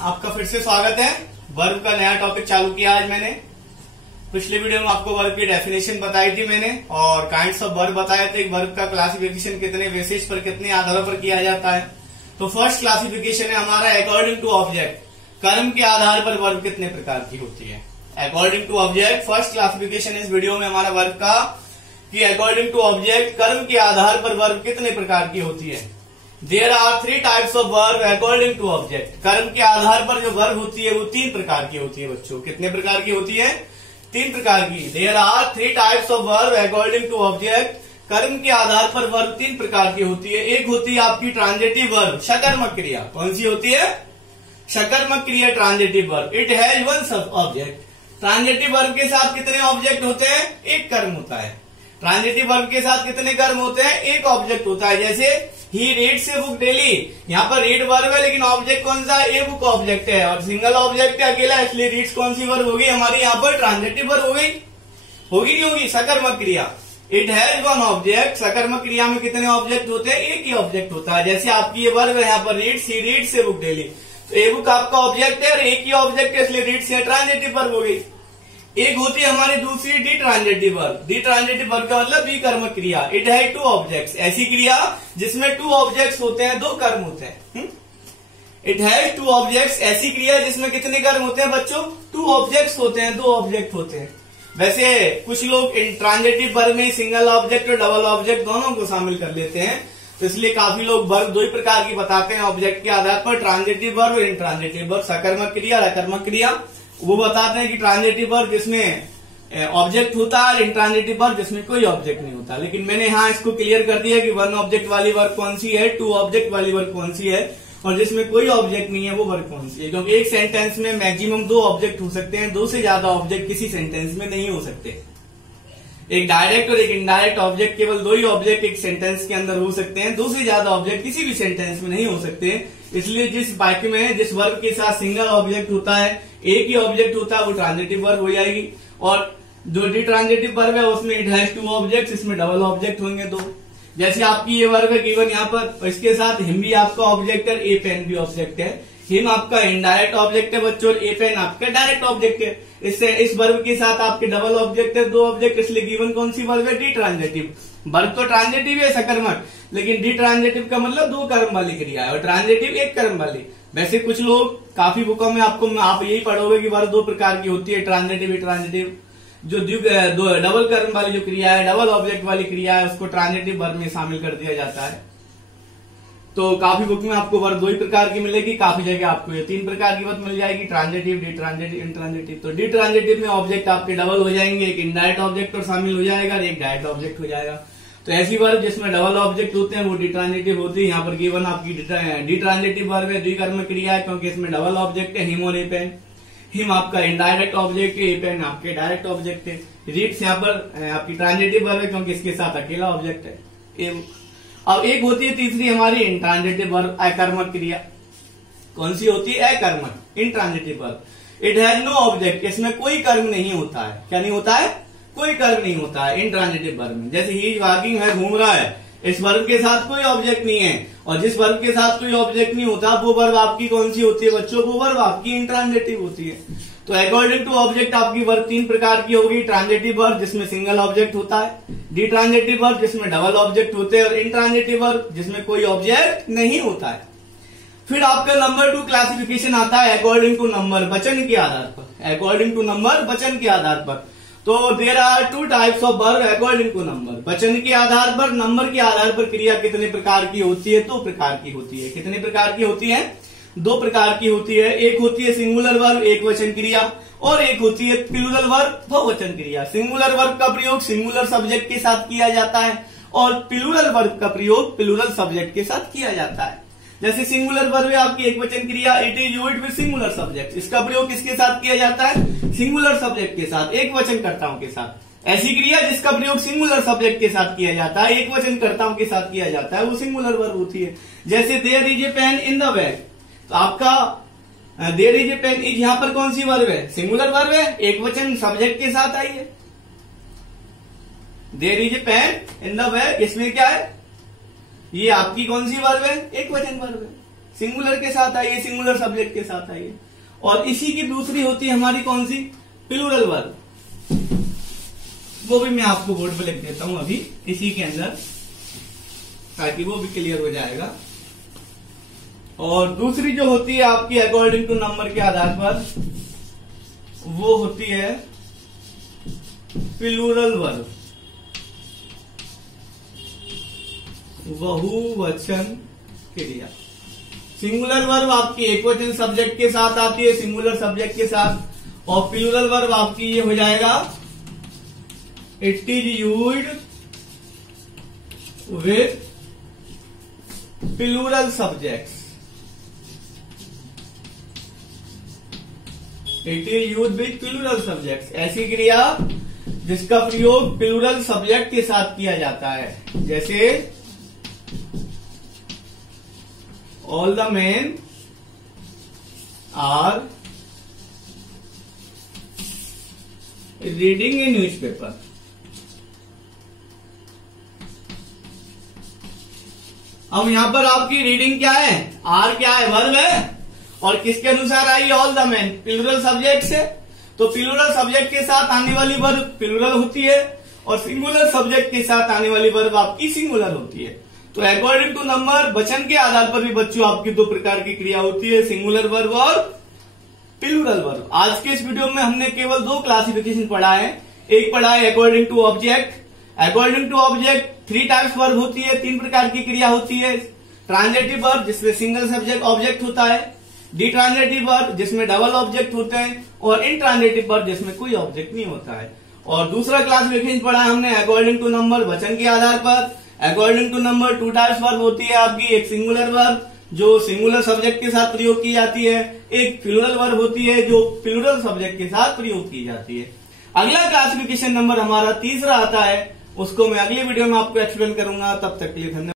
आपका फिर से स्वागत है। वर्ब का नया टॉपिक चालू किया आज मैंने। पिछले वीडियो में आपको वर्ब की डेफिनेशन बताई थी मैंने और काइंड्स ऑफ वर्ब बताया था। एक वर्ब का क्लासिफिकेशन कितने बेसिस पर कितने आधारों पर किया जाता है। तो फर्स्ट क्लासिफिकेशन है हमारा अकॉर्डिंग टू ऑब्जेक्ट, कर्म के आधार पर वर्ब कितने प्रकार की होती है। According to object first classification इस वीडियो में हमारा वर्ब का कि अकॉर्डिंग टू ऑब्जेक्ट कर्म के आधार पर वर्ब कितने प्रकार की होती है। There are 3 types of verb according to object. कर्म के आधार पर जो वर्ब होती है वो 3 प्रकार की होती है बच्चों। कितने प्रकार की होती है? 3 प्रकार की। There are 3 types of verb according to object. कर्म के आधार पर वर्ब 3 प्रकार की होती है। एक होती है आपकी ट्रांजिटिव वर्ब, सकर्मक क्रिया। कौन सी होती है? सकर्मक क्रिया, transitive verb. It has one सब ऑब्जेक्ट। ट्रांजिटिव वर्ब के साथ कितने ऑब्जेक्ट होते हैं? एक कर्म होता है। ट्रांजिटिव वर्ब के साथ कितने कर्म होते हैं? एक ऑब्जेक्ट होता है। जैसे he reads a book daily, यहाँ पर रीड वर्ब है लेकिन ऑब्जेक्ट कौन सा है? ए बुक ऑब्जेक्ट है और सिंगल ऑब्जेक्ट है अकेला, इसलिए रीड्स कौन सी वर्ब होगी हमारी? यहाँ पर ट्रांजिटिव वर्ब हो गई, होगी नहीं होगी? सकर्मक क्रिया। It has one object. सकर्मक क्रिया में कितने ऑब्जेक्ट होते हैं? एक ही ऑब्जेक्ट होता है। जैसे आपकी ये वर्ब है यहाँ पर reads, he reads a book daily, तो ए बुक आपका ऑब्जेक्ट है और एक ही ऑब्जेक्ट है इसलिए रीड्स है ट्रांजिटिव वर्ब हो गई। एक होती है हमारी दूसरी D transitive verb. D transitive verb का मतलब द्विकर्मक क्रिया। इट है 2 ऑब्जेक्ट्स, ऐसी क्रिया जिसमें 2 ऑब्जेक्ट्स होते हैं, 2 कर्म होते हैं। इट है 2 ऑब्जेक्ट्स, ऐसी क्रिया जिसमें कितने कर्म होते हैं बच्चों? 2 ऑब्जेक्ट्स होते हैं, 2 ऑब्जेक्ट होते हैं। वैसे कुछ लोग ट्रांजिटिव वर्ब में सिंगल ऑब्जेक्ट और डबल ऑब्जेक्ट दोनों को शामिल कर लेते हैं, तो इसलिए काफी लोग वर्ब 2 ही प्रकार की बताते हैं ऑब्जेक्ट के आधार पर, ट्रांजिटिव वर्ब और इंट्रांजिटिव वर्ब। सकर्मक क्रिया और अकर्मक क्रिया। वो बताते हैं कि ट्रांजिटिव वर्ब जिसमें ऑब्जेक्ट होता है और इंट्रांजिटिव वर्ब जिसमें कोई ऑब्जेक्ट नहीं होता। लेकिन मैंने यहाँ इसको क्लियर कर दिया कि 1 ऑब्जेक्ट वाली वर्ब कौन सी है, 2 ऑब्जेक्ट वाली वर्ब कौन सी है और जिसमें कोई ऑब्जेक्ट नहीं है वो वर्ब कौन सी है। क्योंकि एक सेंटेंस में मैक्सिमम 2 ऑब्जेक्ट हो सकते हैं, 2 से ज्यादा ऑब्जेक्ट किसी सेंटेंस में नहीं हो सकते। एक डायरेक्ट और एक इनडायरेक्ट ऑब्जेक्ट, केवल 2 ही ऑब्जेक्ट एक सेंटेंस के अंदर हो सकते हैं, 2 से ज्यादा ऑब्जेक्ट किसी भी सेंटेंस में नहीं हो सकते। इसलिए जिस वाक्य में जिस वर्ब के साथ सिंगल ऑब्जेक्ट होता है, एक ही ऑब्जेक्ट होता है, वो ट्रांजिटिव वर्ब हो जाएगी। और जो डी ट्रांजिटिव वर्ब है उसमें इट हैज 2 ऑब्जेक्ट, इसमें डबल ऑब्जेक्ट होंगे 2। जैसे आपकी ये वर्ब है गिवन यहाँ पर, इसके साथ हिम भी आपका ऑब्जेक्ट है, ए पेन भी ऑब्जेक्ट है। हिम आपका इनडायरेक्ट ऑब्जेक्ट है बच्चों, ए पेन आपका डायरेक्ट ऑब्जेक्ट है। इससे इस वर्ब के साथ आपके डबल ऑब्जेक्ट है, 2 ऑब्जेक्ट, इसलिए गिवन कौन सी वर्ब है? D transitive. वर्ब तो ट्रांजिटिव है सकर्मक, लेकिन डी ट्रांजिटिव का मतलब 2 कर्म वाली क्रिया है और ट्रांजिटिव 1 कर्म वाली। वैसे कुछ लोग काफी बुकों में आप यही पढ़ोगे कि वर्ब 2 प्रकार की होती है, ट्रांजिटिव ट्रांजिटिव। जो डबल कर्म वाली जो क्रिया है, डबल ऑब्जेक्ट वाली क्रिया है, उसको ट्रांजिटिव वर्ब में शामिल कर दिया जाता है। तो काफी बुक में आपको वर्ब 2 ही प्रकार की मिलेगी, काफी जगह आपको ये 3 प्रकार की वर्ब मिल जाएगी, ट्रांजिटिव, डी ट्रांजिटिव, इंट्रांजिटिव। तो डी ट्रांजिटिव में ऑब्जेक्ट आपके डबल हो जाएंगे, एक इनडायरेक्ट ऑब्जेक्ट और शामिल हो जाएगा और एक डायरेक्ट ऑब्जेक्ट हो जाएगा। तो ऐसी वर्ब जिसमें डबल ऑब्जेक्ट होते हैं वो डी ट्रांजिटिव होती है। यहाँ पर गिवन आपकी डी ट्रांजिटिव वर्ब है, द्विकर्मक क्रिया है क्योंकि इसमें डबल ऑब्जेक्ट है, हिम और ए पेन। हिम आपका इनडायरेक्ट ऑब्जेक्ट है, ए पेन आपके डायरेक्ट ऑब्जेक्ट है। रीड्स यहाँ पर आपकी ट्रांजिटिव वर्ब है क्योंकि इसके साथ अकेला ऑब्जेक्ट है। अब एक होती है तीसरी हमारी इंट्रांजिटिव वर्ब, अकर्मक क्रिया। कौन सी होती है? अकर्मक, intransitive verb. It has no object, इसमें कोई कर्म नहीं होता है। क्या नहीं होता है? कोई कर्म नहीं होता है इंट्रांजिटिव वर्ब में। जैसे ही इज वॉकिंग है, घूम रहा है, इस वर्ब के साथ कोई ऑब्जेक्ट नहीं है और जिस वर्ब के साथ कोई ऑब्जेक्ट नहीं होता वो वर्ब आपकी कौन सी होती है बच्चों? वो वर्ब आपकी इंट्रांजिटिव होती है। तो अकॉर्डिंग टू ऑब्जेक्ट आपकी वर्ब 3 प्रकार की होगी। ट्रांजिटिव वर्ब जिसमें सिंगल ऑब्जेक्ट होता है, डी ट्रांजिटिव वर्ब जिसमें डबल ऑब्जेक्ट होते हैं और इंट्रांजिटिव वर्ब जिसमें कोई ऑब्जेक्ट नहीं होता है। फिर आपका नंबर 2 क्लासिफिकेशन आता है अकॉर्डिंग टू नंबर, वचन के आधार पर। अकॉर्डिंग टू नंबर, वचन के आधार पर। तो there are 2 types of verb according to number. वचन के आधार पर, नंबर के आधार पर क्रिया कितने प्रकार की होती है? 2 प्रकार की होती है। कितने प्रकार की होती है? 2 प्रकार की होती है। एक होती है सिंगुलर वर्ब, एक वचन क्रिया, और एक होती है प्लूरल वर्ब, बहुवचन क्रिया। सिंगुलर वर्ब का प्रयोग सिंगुलर सब्जेक्ट के साथ किया जाता है और प्लूरल वर्ब का प्रयोग प्लूरल सब्जेक्ट के साथ किया जाता है। जैसे सिंगुलर वर्ब है आपकी एक वचन क्रिया, it is used with singular subject. इसका प्रयोग किसके साथ किया जाता है? सिंगुलर सब्जेक्ट के साथ, एक वचन कर्ताओं के साथ। ऐसी क्रिया जिसका प्रयोग सिंगुलर सब्जेक्ट के साथ किया जाता है, एक वचन कर्ताओं के साथ किया जाता है, वो सिंगुलर वर्ब होती है। जैसे there is a pen in the bag, तो आपका there is a pen is यहाँ पर कौन सी वर्ब है? सिंगुलर वर्ब है, एक वचन सब्जेक्ट के साथ आई है। There is a pen in the bag, इसमें क्या है? ये आपकी कौन सी वर्ब है? एक वचन वर्ब है। सिंगुलर के साथ आई है, सिंगुलर सब्जेक्ट के साथ आई है। और इसी की दूसरी होती है हमारी कौन सी, प्लूरल वर्ब। वो भी मैं आपको बोर्ड पे लिख देता हूं अभी इसी के अंदर, ताकि वो भी क्लियर हो जाएगा। और दूसरी जो होती है आपकी अकॉर्डिंग टू नंबर के आधार पर, वो होती है प्लूरल वर्ब, बहुवचन क्रिया। सिंगुलर वर्ब आपकी एकवचन सब्जेक्ट के साथ आती है, सिंगुलर सब्जेक्ट के साथ, और प्लूरल वर्ब आपकी ये हो जाएगा it is used with plural subjects. It is used with plural subjects, ऐसी क्रिया जिसका प्रयोग प्लूरल सब्जेक्ट के साथ किया जाता है, जैसे all the men are reading a newspaper. अब यहां पर आपकी रीडिंग क्या है, आर क्या है, वर्ब है, और किसके अनुसार आई है, all the men, plural subject से। तो प्लूरल सब्जेक्ट के साथ आने वाली वर्ब प्लूरल होती है, और सिंगुलर सब्जेक्ट के साथ आने वाली वर्ब आपकी सिंगुलर होती है। तो अकॉर्डिंग टू नंबर वचन के आधार पर भी बच्चों आपकी दो प्रकार की क्रिया होती है, सिंगुलर वर्ब और प्लूरल वर्ब। आज के इस वीडियो में हमने केवल दो क्लासिफिकेशन पढ़ा है। एक पढ़ा है according to object. According to object 3 types verb होती है, 3 प्रकार की क्रिया होती है। ट्रांजिटिव वर्ब जिसमें सिंगल सब्जेक्ट ऑब्जेक्ट होता है, डिट्रांजिटिव वर्ब जिसमें डबल ऑब्जेक्ट होते हैं, और इनट्रांजिटिव वर्ब जिसमें कोई ऑब्जेक्ट नहीं होता है। और दूसरा क्लासिफिकेशन पढ़ा है हमने अकॉर्डिंग टू नंबर वचन के आधार पर। According to number 2 types verb होती है आपकी, एक सिंगुलर वर्ब जो सिंगुलर सब्जेक्ट के साथ प्रयोग की जाती है, एक प्लूरल वर्ब होती है जो प्लूरल सब्जेक्ट के साथ प्रयोग की जाती है। अगला क्लासिफिकेशन नंबर हमारा तीसरा आता है, उसको मैं अगली वीडियो में आपको एक्सप्लेन करूंगा। तब तक के लिए धन्यवाद।